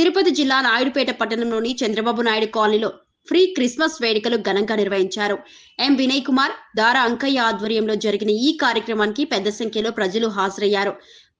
తిరుపతి జిల్లా నాయుడుపేట పట్టణంలోని చంద్రబాబు నాయుడు కాలనీలో ఫ్రీ క్రిస్మస్ వేడుకలు ఘనంగా నిర్వహించారు. ఎం వినయ్ కుమార్, దారా అంకయ్య ఆధ్వర్యంలో జరిగిన ఈ కార్యక్రమానికి పెద్ద సంఖ్యలో ప్రజలు హాజరయ్యారు.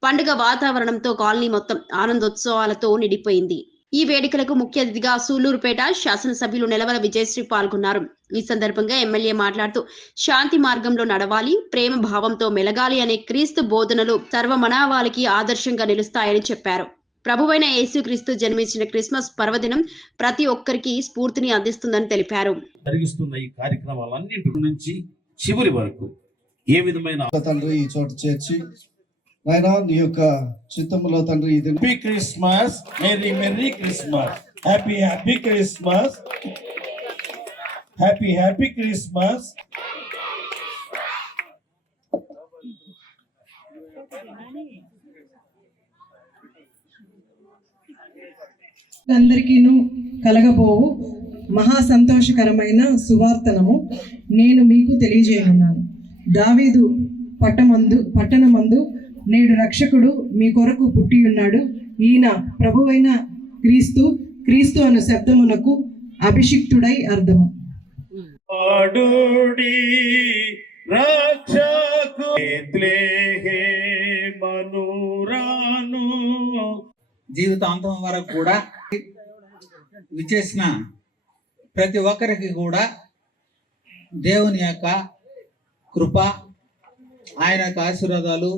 పండుగ వాతావరణంతో కాలనీ మొత్తం ఆనందోత్సవాలతో నిండిపోయింది. ఈ వేడుకలకు ముఖ్య అతిథిగా సూళ్లూరుపేట శాసనసభ్యులు నెలవల విజయశ్రీ పాల్గొన్నారు. ఈ సందర్భంగా ఎమ్మెల్యే మాట్లాడుతూ శాంతి మార్గంలో నడవాలి, ప్రేమ భావంతో మెలగాలి అనే క్రీస్తు బోధనలు సర్వమానవాళికి ఆదర్శంగా నిలుస్తాయని చెప్పారు. ప్రభువైన యేసుక్రీస్తు జన్మించిన క్రిస్మస్ పర్వదినం ప్రతి ఒక్కరికి స్ఫూర్తిని అందిస్తుందని తెలిపారు. జరిగిస్తున్న ఈ కార్యక్రమాలన్నింటి నుంచి చివరి వరకు ఏ విధమైన తండ్రి ఈ చోట చేర్చి నాయనా నీ యొక్క చిత్తములో తండ్రి ఇది happy Christmas, merry merry Christmas, happy happy Christmas, happy happy Christmas. అందరికీను కలగబోవు మహా సంతోషకరమైన సువార్తనము నేను మీకు తెలియజేయనున్నాను. దావీదు పట్టణమందు నేడు రక్షకుడు మీ కొరకు పుట్టి ఉన్నాడు. ఈయన ప్రభువైన క్రీస్తు అను శబ్దమునకు అభిషిక్తుడై అర్థము. జీవితాంతం వరకు కూడా విచేసిన ప్రతి ఒక్కరికి కూడా దేవుని యొక్క కృప, ఆయన యొక్క ఆశీర్వాదాలు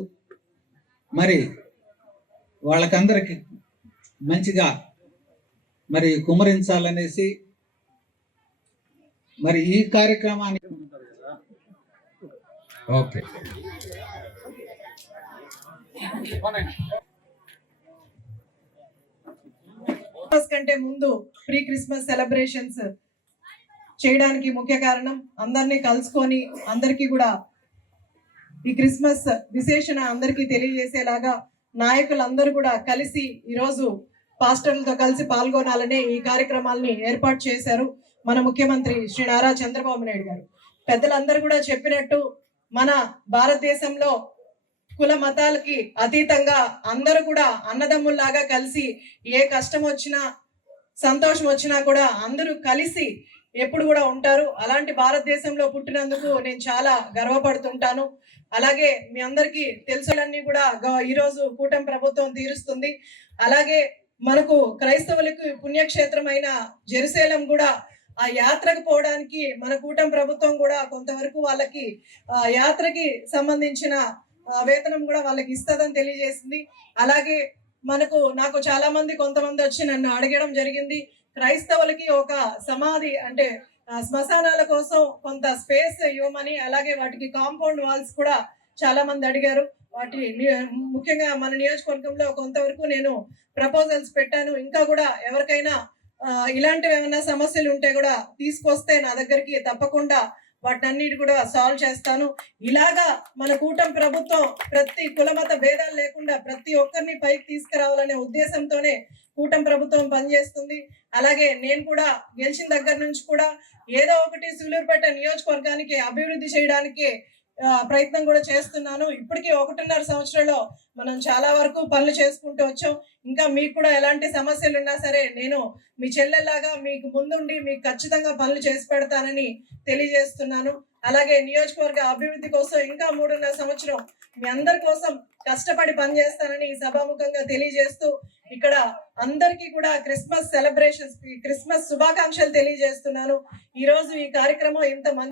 మరి వాళ్ళకందరికి మంచిగా మరి కుమరించాలనేసి మరి ఈ కార్యక్రమాన్ని ఓకే కంటే ముందు ప్రీ క్రిస్మస్ సెలబ్రేషన్స్ చేయడానికి ముఖ్య కారణం అందరినీ కలుసుకొని అందరికీ కూడా ఈ క్రిస్మస్ విశేషణ అందరికీ తెలియజేసేలాగా నాయకులందరూ కూడా కలిసి ఈరోజు పాస్టర్లతో కలిసి పాల్గొనాలనే ఈ కార్యక్రమాలని ఏర్పాటు చేశారు మన ముఖ్యమంత్రి శ్రీ నారా చంద్రబాబు నాయుడు గారు. పెద్దలందరూ కూడా చెప్పినట్టు మన భారతదేశంలో కుల మతాలకి అతీతంగా అందరూ కూడా అన్నదమ్ముల్లాగా కలిసి ఏ కష్టం వచ్చినా సంతోషం వచ్చినా కూడా అందరూ కలిసి ఎప్పుడు కూడా ఉంటారు. అలాంటి భారతదేశంలో పుట్టినందుకు నేను చాలా గర్వపడుతుంటాను. అలాగే మీ అందరికీ తెలుసులన్నీ కూడా ఈరోజు కూటమి ప్రభుత్వం తీరుస్తుంది. అలాగే మనకు క్రైస్తవులకు పుణ్యక్షేత్రమైన జెరూసలేం కూడా ఆ యాత్రకు పోవడానికి మన కూటమి ప్రభుత్వం కూడా కొంతవరకు వాళ్ళకి యాత్రకి సంబంధించిన వేతనం కూడా వాళ్ళకి ఇస్తుందని తెలియజేసింది. అలాగే నాకు చాలా మంది కొంతమంది వచ్చి నన్ను అడగడం జరిగింది, క్రైస్తవులకి ఒక సమాధి అంటే శ్మశానాల కోసం కొంత స్పేస్ ఇవ్వమని, అలాగే వాటికి కాంపౌండ్ వాల్స్ కూడా చాలా మంది అడిగారు. వాటి ముఖ్యంగా మన నియోజకవర్గంలో కొంతవరకు నేను ప్రపోజల్స్ పెట్టాను. ఇంకా కూడా ఎవరికైనా ఇలాంటివి ఏమైనా సమస్యలు ఉంటే కూడా తీసుకొస్తే నా దగ్గరికి తప్పకుండా వాటన్నిటి కూడా సాల్వ్ చేస్తాను. ఇలాగా మన కూటమి ప్రభుత్వం ప్రతి కులమత భేదాలు లేకుండా ప్రతి ఒక్కరిని పైకి తీసుకురావాలనే ఉద్దేశంతోనే కూటమి ప్రభుత్వం పనిచేస్తుంది. అలాగే నేను కూడా గెలిచిన దగ్గర నుంచి కూడా ఏదో ఒకటి సూళ్లూరుపేట నియోజకవర్గానికి అభివృద్ధి చేయడానికి ప్రయత్నం కూడా చేస్తున్నాను. ఇప్పటికీ 1.5 సంవత్సరంలో మనం చాలా వరకు పనులు చేసుకుంటూ వచ్చాం. ఇంకా మీకు కూడా ఎలాంటి సమస్యలు ఉన్నా సరే నేను మీ చెల్లెల్లాగా మీకు ముందుండి మీకు ఖచ్చితంగా పనులు చేసి పెడతానని తెలియజేస్తున్నాను. అలాగే నియోజకవర్గ అభివృద్ధి కోసం ఇంకా 3.5 సంవత్సరం మీ అందరి కోసం కష్టపడి పనిచేస్తానని సభాముఖంగా తెలియజేస్తూ ఇక్కడ అందరికీ కూడా క్రిస్మస్ సెలబ్రేషన్స్, క్రిస్మస్ శుభాకాంక్షలు తెలియజేస్తున్నాను. ఈ రోజు ఈ కార్యక్రమం ఇంతమంది